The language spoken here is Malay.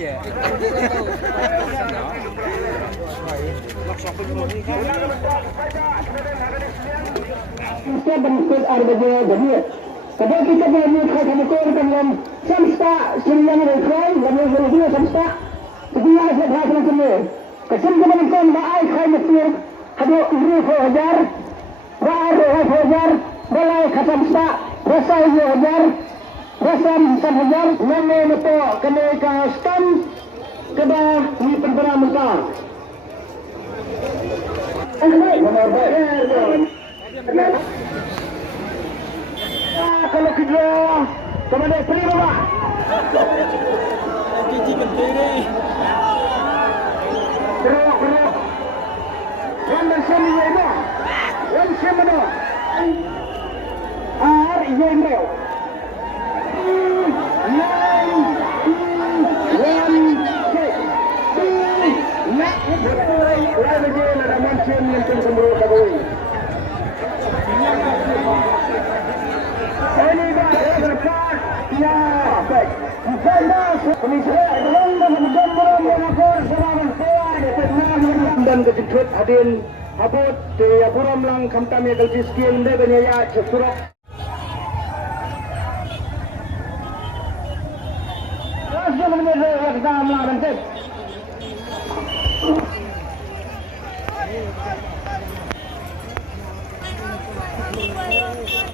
Kita bentuk arbanya jadi. Kalau kita berani kalau betul dengan semesta silian rekoi, dan juga semesta sedia saya berhasil semua. Kesimpulan kita baik kai mesti ada 1000 1000 balai semesta rasa 1000 rasa 1000 nama itu kena custom kena ni penterang mentah. Kalau kita kepada beli bapak. Cici penting ni. Teruk. Yang sini ada. Yang sini ada. Yang real. Dan kejutut hadin habut ya buram lang kamtam ya kalji skill de benya ya surok langsung menjadi kita melakukan